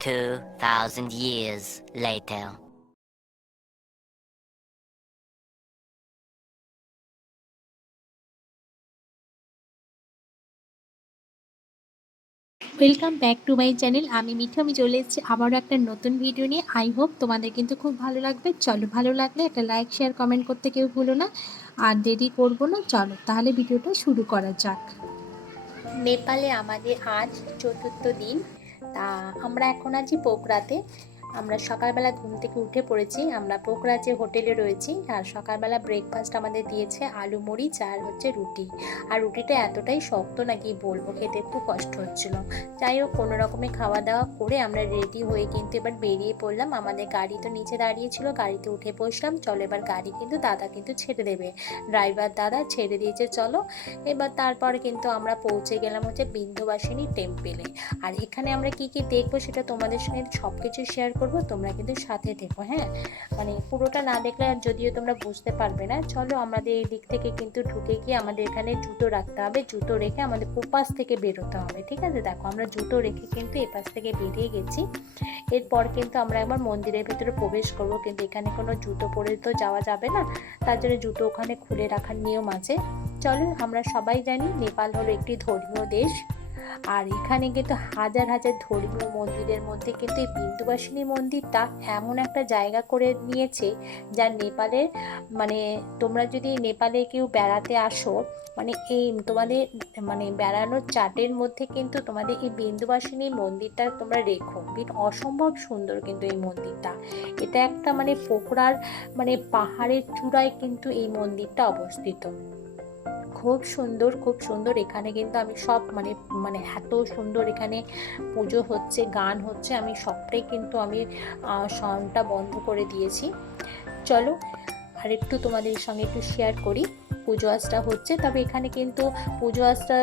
2,000 years later. Welcome back to my channel. আমি মিঠু। আমি চলে এসেছি আবারও একটা নতুন ভিডিও নিয়ে। আই হোপ তোমাদের কিন্তু খুব ভালো লাগবে। চলো, ভালো লাগলে একটা লাইক শেয়ার কমেন্ট করতে কেউ ভুলো না। আর দেরি করবো না, চলো তাহলে ভিডিওটা শুরু করা যাক। নেপালে আমাদের আজ চতুর্থ দিন। তা আমরা এখন আছি পোখরাতে। আমরা সকালবেলা ঘুম থেকে উঠে পড়েছি। আমরা পোখরা যে হোটেলে রয়েছি, আর সকালবেলা ব্রেকফাস্ট আমাদের দিয়েছে আলু মরিচ আর হচ্ছে রুটি। আর রুটিটা এতটাই শক্ত নাকি বলবো, খেতে খুব কষ্ট হচ্ছিল। যাই হোক, কোনো রকমে খাওয়া দাওয়া করে আমরা রেডি হয়ে কিন্তু এবার বেরিয়ে পড়লাম। আমাদের গাড়ি তো নিচে দাঁড়িয়েছিল, গাড়িতে উঠে বসলাম। চলো এবার গাড়ি কিন্তু দাদা কিন্তু ছেড়ে দেবে, ড্রাইভার দাদা ছেড়ে দিয়েছে। চলো এবার তারপরে কিন্তু আমরা পৌঁছে গেলাম হচ্ছে বিন্ধ্যবাসিনী টেম্পেলে। আর এখানে আমরা কি কি দেখবো সেটা তোমাদের সঙ্গে সব কিছু শেয়ার করবো, তোমরা কিন্তু সাথে থেকো। হ্যাঁ, মানে পুরোটা না দেখলে যদিও তোমরা বুঝতে পারবে না। চলো আমাদের এই দিক থেকে কিন্তু ঢুকে গিয়ে আমাদের এখানে জুতো রাখতে হবে। জুতো রেখে আমাদের ওপাশ থেকে বেরোতে হবে, ঠিক আছে? দেখো আমরা জুতো রেখে কিন্তু এপাশ থেকে বেরিয়ে গেছি। এরপর কিন্তু আমরা একবার মন্দিরের ভেতরে প্রবেশ করব, কিন্তু এখানে কোনো জুতো পরে তো যাওয়া যাবে না, তার জন্য জুতো ওখানে খুলে রাখার নিয়ম আছে। চলো, আমরা সবাই জানি নেপাল হলো একটি ধর্মীয় দেশ। আর এখানে কিন্তু হাজার হাজার ধর্মীয় মন্দিরের মধ্যে কিন্তু এই বিন্দুবাসিনী মন্দিরটা এমন একটা জায়গা করে নিয়েছে, যা নেপালের মানে তোমরা যদি নেপালে কেউ বেড়াতে আসো, মানে এই তোমাদের মানে বেড়ানোর চার্টের মধ্যে কিন্তু তোমাদের এই বিন্দুবাসিনী মন্দিরটা তোমরা রেখো। অসম্ভব সুন্দর কিন্তু এই মন্দিরটা। এটা একটা মানে পোখরার মানে পাহাড়ের চূড়ায় কিন্তু এই মন্দিরটা অবস্থিত। খুব সুন্দর, খুব সুন্দর। এখানে কিন্তু আমি সব মানে মানে এত সুন্দর এখানে পুজো হচ্ছে, গান হচ্ছে, আমি সবটাই কিন্তু আমি সাউন্ডটা বন্ধ করে দিয়েছি। চলো আর একটু তোমাদের সঙ্গে একটু শেয়ার করি। পুজো আচরা হচ্ছে, তবে এখানে কিন্তু পুজো আচরা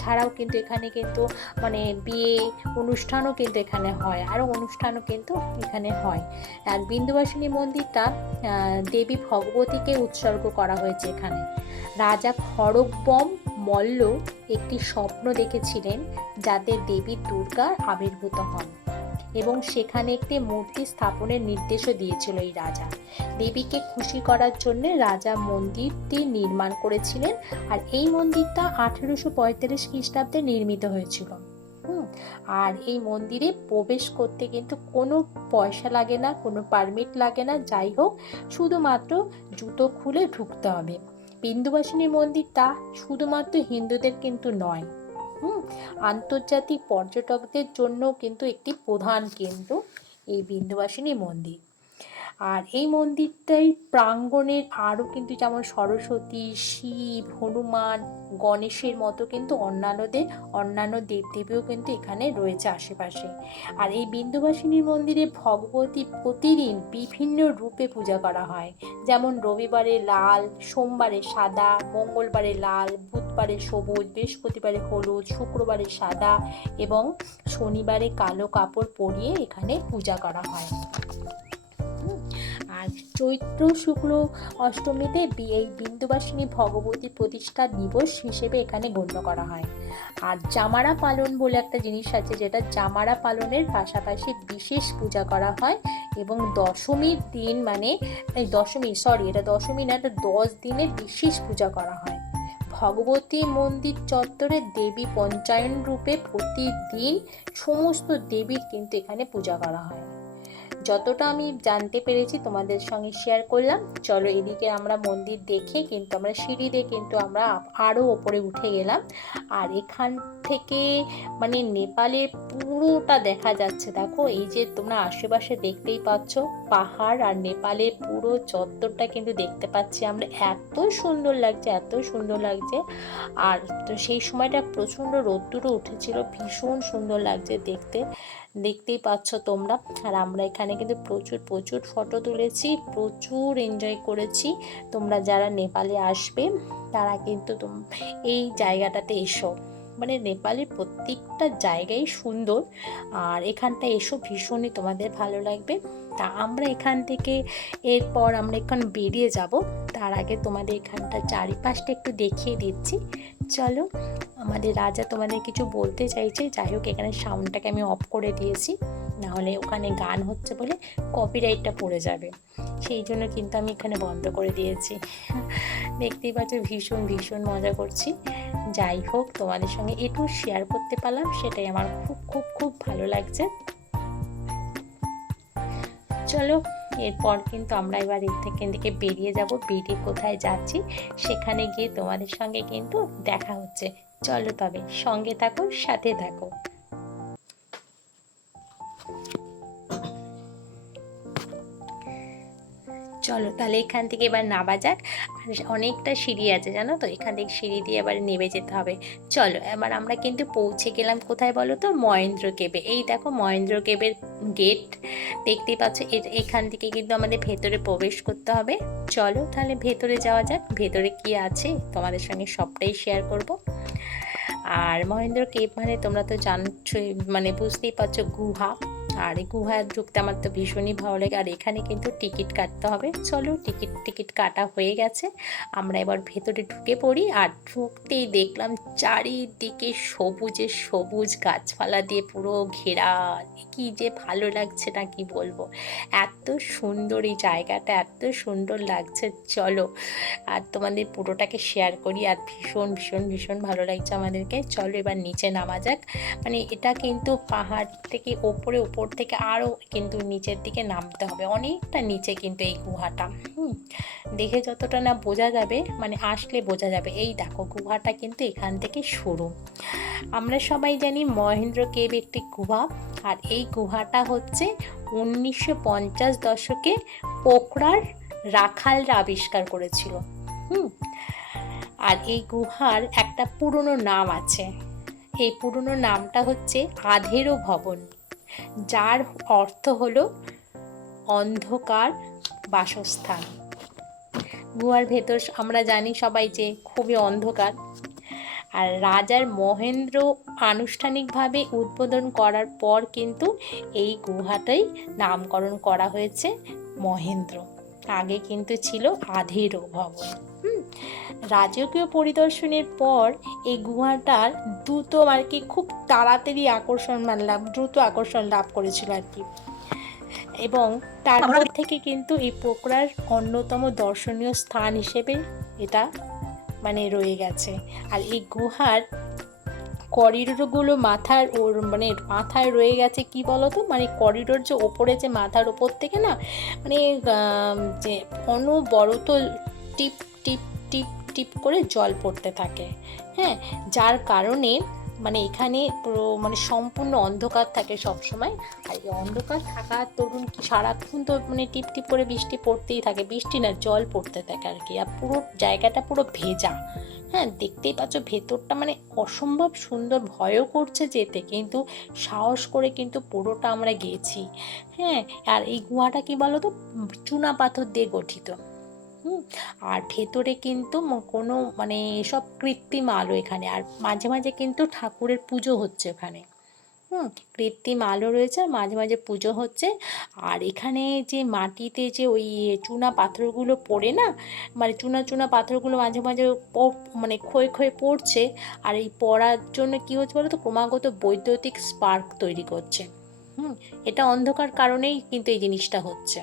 ছাড়াও কিন্তু এখানে কিন্তু মানে বিয়ে অনুষ্ঠানও কিন্তু এখানে হয়, আরও অনুষ্ঠানও কিন্তু এখানে হয়। আর বিন্দুবাসিনী মন্দিরটা দেবী ভগবতীকে উৎসর্গ করা হয়েছে এখানে। রাজা খড়গবম মল্ল একটি স্বপ্ন দেখেছিলেন, যাতে দেবী দুর্গার আবির্ভূত হন, এবং সেখানে একটি মূর্তি স্থাপনের নির্দেশও দিয়েছিল এই রাজা। দেবীকে খুশি করার জন্য রাজা মন্দিরটি নির্মাণ করেছিলেন। আর এই মন্দিরটা 1835 খ্রিস্টাব্দে নির্মিত হয়েছিল। আর এই মন্দিরে প্রবেশ করতে কিন্তু কোনো পয়সা লাগে না, কোনো পারমিট লাগে না। যাই হোক, শুধুমাত্র জুতো খুলে ঢুকতে হবে। বিন্দুবাসিনী মন্দিরটা শুধুমাত্র হিন্দুদের কিন্তু নয়, আন্তর্জাতিক পর্যটকদের জন্য কিন্তু একটি প্রধান কেন্দ্র এই বিন্দুবাসিনী মন্দির। আর এই মন্দিরটাই প্রাঙ্গণের আরও কিন্তু যেমন সরস্বতী, শিব, হনুমান, গণেশের মতো কিন্তু অন্যান্য দেবদেবীও কিন্তু এখানে রয়েছে আশেপাশে। আর এই বিন্দুবাসিনী মন্দিরে ভগবতী প্রতিদিন বিভিন্ন রূপে পূজা করা হয়। যেমন রবিবারে লাল, সোমবারে সাদা, মঙ্গলবারে লাল, বুধবারে সবুজ, বৃহস্পতিবারে হলুদ, শুক্রবারে সাদা এবং শনিবারে কালো কাপড় পরিয়ে এখানে পূজা করা হয়। আর চৈত্র শুক্ল অষ্টমীতে এই বিন্দুবাসিনী ভগবতী প্রতিষ্ঠা দিবস হিসেবে এখানে গণ্য করা হয়। আর জামারা পালন বলে একটা জিনিস আছে, যেটা জামারা পালনের পাশাপাশি বিশেষ পূজা করা হয়। এবং দশমীর দিন মানে এটা দশমী না, এটা 10 দিনে বিশেষ পূজা করা হয়। ভগবতী মন্দির চত্বরে দেবী পঞ্চায়ন রূপে প্রতিদিন সমস্ত দেবীর কিন্তু এখানে পূজা করা হয়। যতটা আমি জানতে পেরেছি তোমাদের সঙ্গে শেয়ার করলাম। চলো এদিকে আমরা মন্দির দেখে কিন্তু আমরা সিঁড়ি দিয়ে কিন্তু আমরা আরও ওপরে উঠে গেলাম। আর এখান থেকে মানে নেপালের পুরোটা দেখা যাচ্ছে। দেখো এই যে তোমরা আশেপাশে দেখতেই পাচ্ছ পাহাড়, আর নেপালের পুরো চত্বরটা কিন্তু দেখতে পাচ্ছি আমরা। এত সুন্দর লাগছে, এত সুন্দর লাগছে। আর তো সেই সময়টা প্রচণ্ড রোদ্দুরও উঠেছিল, ভীষণ সুন্দর লাগছে দেখতে, দেখতেই পাচ্ছ তোমরা। আর আমরা এখানে কিন্তু প্রচুর প্রচুর ফটো তুলেছি, প্রচুর এনজয় করেছি। তোমরা যারা নেপালে আসবে তারা কিন্তু এই জায়গাটাতে এসো। মানে নেপালের প্রত্যেকটা জায়গায় সুন্দর, আর এখানটা এসো ভীষণই তোমাদের ভালো লাগবে। তা আমরা এখান থেকে এরপর আমরা এখন বেরিয়ে যাব, তার আগে তোমাদের এখানটা চারিপাশটা একটু দেখিয়ে দিচ্ছি। চলো, আমাদের রাজা তোমাদের কিছু বলতে চাইছে, যাই হোক এখানে সাউন্ডটাকে আমি অফ করে দিয়েছি, নাহলে ওখানে গান হচ্ছে বলে কপিরাইটটা পড়ে যাবে, সেই জন্য কিন্তু আমি এখানে বন্ধ করে দিয়েছি। দেখতেই পাচ্ছ ভীষণ ভীষণ মজা করছি। যাই হোক তোমাদের সঙ্গে একটু শেয়ার করতে পারলাম, সেটাই আমার খুব খুব খুব ভালো লাগছে। চলো, এরপর কিন্তু আমরা এবার এখান থেকে বেরিয়ে যাব, বেরিয়ে কোথায় যাচ্ছি সেখানে গিয়ে তোমাদের সঙ্গে কিন্তু দেখা হচ্ছে। চলো তবে সঙ্গে থাকো, সাথে থাকো। চলো তাহলে এখান থেকে এবার নামা যাক, আর অনেকটা সিঁড়ি আছে জানো তো, এখান থেকে সিঁড়ি দিয়ে এবার নেমে যেতে হবে। চলো এবার আমরা কিন্তু পৌঁছে গেলাম কোথায় বলো তো, মহেন্দ্র কেবে। এই দেখো মহেন্দ্র কেবের গেট দেখতেই পাচ্ছ, এখান থেকে কিন্তু আমাদের ভেতরে প্রবেশ করতে হবে। চলো তাহলে ভেতরে যাওয়া যাক, ভেতরে কি আছে তোমাদের সঙ্গে সবটাই শেয়ার করব। আর মহেন্দ্র কেব মানে তোমরা তো জানছোই, মানে বুঝতেই পারছো গুহা, আর এই গুহায় ঢুকতে আমার তো ভীষণই ভালো লাগে। আর এখানে কিন্তু টিকিট কাটতে হবে। চলো টিকিট কাটা হয়ে গেছে, আমরা এবার ভেতরে ঢুকে পড়ি। আর ঢুকতেই দেখলাম চারিদিকে সবুজে সবুজ গাছপালা দিয়ে পুরো ঘেরা, কি যে ভালো লাগছে না কি বলবো, এত সুন্দর এই জায়গাটা, এত সুন্দর লাগছে। চলো আর তোমাদের পুরোটাকে শেয়ার করি, আর ভীষণ ভীষণ ভীষণ ভালো লাগছে আমাদেরকে। চলো এবার নিচে নামা যাক, মানে এটা কিন্তু পাহাড় থেকে উপর থেকে আরও কিন্তু নিচের দিকে নামতে হবে, অনেকটা নিচে কিন্তু এই গুহাটা। দেখে যতটা না বোঝা যাবে, মানে আসলে বোঝা যাবে। এই দেখো গুহাটা কিন্তু এখান থেকে শুরু। আমরা সবাই জানি মহেন্দ্র কেব একটি গুহা, আর এই গুহাটা হচ্ছে 1950 দশকে পোখরার রাখালরা আবিষ্কার করেছিল। আর এই গুহার একটা পুরনো নাম আছে, এই পুরনো নামটা হচ্ছে আধেরো ভবন, যার অর্থ হলো অন্ধকার বাসস্থান। গুহার ভেতর আমরা জানি সবাই যে খুবই অন্ধকার। আর রাজার মহেন্দ্র আনুষ্ঠানিকভাবে উদ্বোধন করার পর কিন্তু এই গুহাটাই নামকরণ করা হয়েছে মহেন্দ্র, আগে কিন্তু ছিল আধেরো ভবন। রাজকীয় পরিদর্শনের পর এই গুহাটার দ্রুত আর কি খুব তাড়াতাড়ি দ্রুত আকর্ষণ লাভ করেছিল আর কি, এবং তারপর থেকে কিন্তু এই পোখরার অন্যতম দর্শনীয় স্থান হিসেবে এটা মানে রয়ে গেছে। আর এই গুহার করিডোরগুলো মাথায় রয়ে গেছে কি বলতো, মানে করিডোর যে ওপরে যে মাথার ওপর থেকে না, মানে যে অনবরত টিপ টিপ টিপ টিপ করে জল পড়তে থাকে। হ্যাঁ, যার কারণে মানে এখানে পুরো মানে সম্পূর্ণ অন্ধকার থাকে সবসময়। আর এই অন্ধকার থাকার দরুন কি সারাক্ষণ তো মানে টিপ টিপ করে বৃষ্টি পড়তেই থাকে, বৃষ্টি না জল পড়তে থাকে আর কি, আর পুরো জায়গাটা পুরো ভেজা। হ্যাঁ, দেখতেই পাচ্ছ ভেতরটা মানে অসম্ভব সুন্দর, ভয়ও করছে যেতে, কিন্তু সাহস করে কিন্তু পুরোটা আমরা গেছি। হ্যাঁ, আর এই গুহাটা কি বলো তো, চুনা পাথর দিয়ে গঠিত। আর ভেতরে কিন্তু কোনো মানে সব কৃত্রিম আলো এখানে, আর মাঝে মাঝে কিন্তু ঠাকুরের পুজো হচ্ছে ওখানে। কৃত্রিম আলো রয়েছে, আর মাঝে মাঝে পুজো হচ্ছে। আর এখানে যে মাটিতে যে ওই চুনা পাথরগুলো পড়ে না, মানে চুনা পাথরগুলো মাঝে মাঝে মানে ক্ষয়ে পড়ছে, আর এই পড়ার জন্য কী হচ্ছে বলো তো, ক্রমাগত বৈদ্যুতিক স্পার্ক তৈরি করছে। এটা অন্ধকার কারণেই কিন্তু এই জিনিসটা হচ্ছে।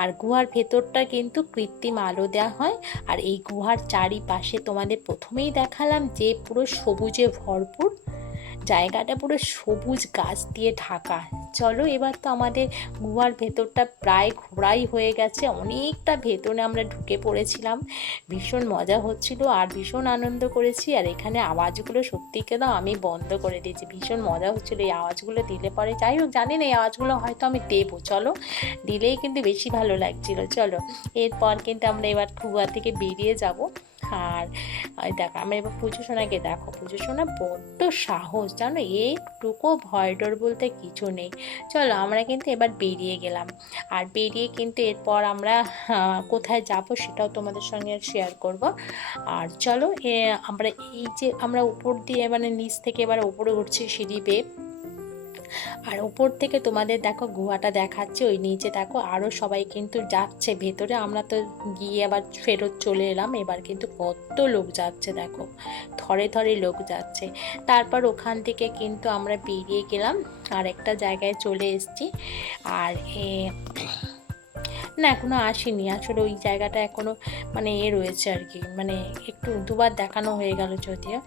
আর গুহার ভেতরটা কিন্তু কৃত্রিম আলো দেওয়া হয়। আর এই গুহার চারিপাশে তোমাদের প্রথমেই দেখালাম যে পুরো সবুজে ভরপুর, জায়গাটা পুরো সবুজ গাছ দিয়ে ঢাকা। চলো এবার তো আমাদের গুহার ভেতরটা প্রায় ঘোরাই হয়ে গেছে, অনেকটা ভেতরে আমরা ঢুকে পড়েছিলাম, ভীষণ মজা হচ্ছিল আর ভীষণ আনন্দ করেছি। আর এখানে আওয়াজগুলো সত্যি কেন আমি বন্ধ করে দিয়েছি, ভীষণ মজা হচ্ছিলো এই আওয়াজগুলো দিলে পরে। যাই হোক জানি না এই আওয়াজগুলো হয়তো আমি দেবো, চলো দিলেই কিন্তু বেশি ভালো লাগছিল। চলো এরপর কিন্তু আমরা এবার গুহা থেকে বেরিয়ে যাব। আর ওই দেখো আমি এবার পুজো সোনাকে দেখো, পুজো সোনা বড্ড সাহস জানো, একটুকু ভয় ডর বলতে কিছু নেই। চলো আমরা কিন্তু এবার বেরিয়ে গেলাম, আর বেরিয়ে কিন্তু এরপর আমরা কোথায় যাব সেটাও তোমাদের সঙ্গে শেয়ার করব। আর চলো আমরা এই যে আমরা উপর দিয়ে মানে নিচ থেকে এবার উপরে উঠছি সিঁড়ি বেয়ে, আর উপর থেকে তোমাদের দেখো গুহাটা দেখাচ্ছে, ওই নিচে দেখো আরও সবাই কিন্তু যাচ্ছে ভেতরে, আমরা তো গিয়ে আবার ফেরত চলে এলাম। এবার কিন্তু কত লোক যাচ্ছে দেখো, থরে থরে লোক যাচ্ছে। তারপর ওখান থেকে কিন্তু আমরা বেরিয়ে গেলাম, আর একটা জায়গায় চলে এসেছি। আর না এখনো আসেনি আসলে, ওই জায়গাটা এখনো মানে রয়েছে আর কি, মানে একটু দুবার দেখানো হয়ে গেল যদিও।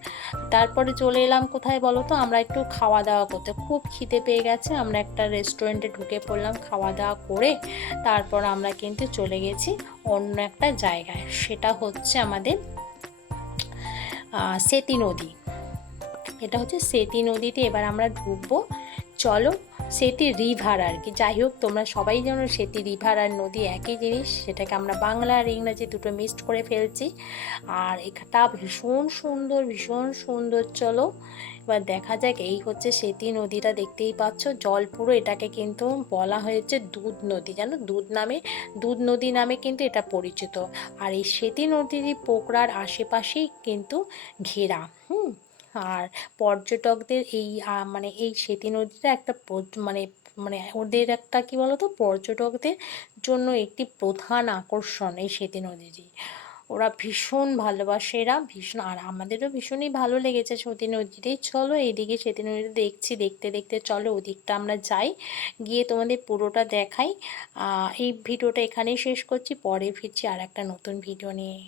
তারপরে চলে এলাম কোথায় বলো তো, আমরা একটু খাওয়া দাওয়া করতে, খুব খিদে পেয়ে গেছে, আমরা একটা রেস্টুরেন্টে ঢুকে পড়লাম খাওয়া দাওয়া করে। তারপর আমরা কিন্তু চলে গেছি অন্য একটা জায়গায়, সেটা হচ্ছে আমাদের সেতী নদী। এটা হচ্ছে সেতী নদীতে এবার আমরা ঢুকবো। চলো, সেতী রিভার আর কি, যাই হোক তোমরা সবাই জানো সেতী রিভার আর নদী একই জিনিস, সেটাকে আমরা বাংলা আর ইংরাজি দুটো মিক্সড করে ফেলছি। আর এটা ভীষণ সুন্দর, ভীষণ সুন্দর। চলো এবার দেখা যাক। এই হচ্ছে সেতী নদীটা, দেখতেই পাচ্ছ জল পুরো, এটাকে কিন্তু বলা হয়েছে দুধ নদী, জানো দুধ নদী নামে কিন্তু এটা পরিচিত। আর এই সেতী নদীর পোকরার আশেপাশেই কিন্তু ঘেরা। আর পর্যটকদের এই মানে এই সেতী নদীটা একটা মানে মানে ওদের একটা কি বলতো, পর্যটকদের জন্য একটি প্রধান আকর্ষণ এই সেতী নদীটি। ওরা ভীষণ ভালোবাসে, এরা ভীষণ, আর আমাদেরও ভীষণই ভালো লেগেছে সেতী নদীটাই। চলো এইদিকে সেতী নদীটা দেখছি, দেখতে দেখতে চলো ওদিকটা আমরা যাই, গিয়ে তোমাদের পুরোটা দেখাই। এই ভিডিওটা এখানেই শেষ করছি, পরে ফিরছি আর একটা নতুন ভিডিও নিয়ে।